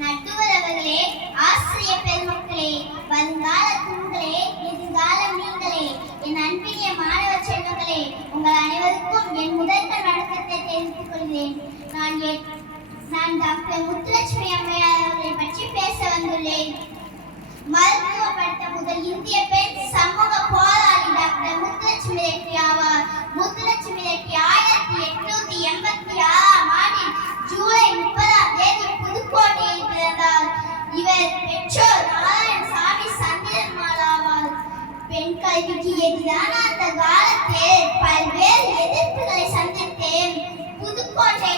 நடுவர் அவர்களே, ஆசிரியர் பெருமக்களே, வருங்கால தூண்களே, எதிர்காலம் நீங்களே, என் அன்பினிய மாணவ செல்வங்களே, உங்கள் அனைவருக்கும் என் முதற்கண் வணக்கத்தை தெரிவித்துக் கொள்கிறேன். நான் டாக்டர் முத்துலட்சுமி அம்மையார் அவர்களை பற்றி பேச வந்துள்ளேன். மருத்துவ படித்த முதல் இந்திய பெண் சமூக போராளி டாக்டர் முத்துலட்சுமி ரெட்டி ஆவார். முத்துலட்சுமி ரெட்டி 1886ஆம் ஆண்டில் ஜூலை 30ஆம் தேதி புதுக்கோட்டையில் பிறந்தார். இவர் பெற்றோர் நாராயணசாமி சந்திரன்மாள் ஆவார். பெண் கல்விக்கு எதிரான அந்த காலத்தில் பல்வேறு எதிர்ப்புகளை சந்தித்து புதுக்கோட்டை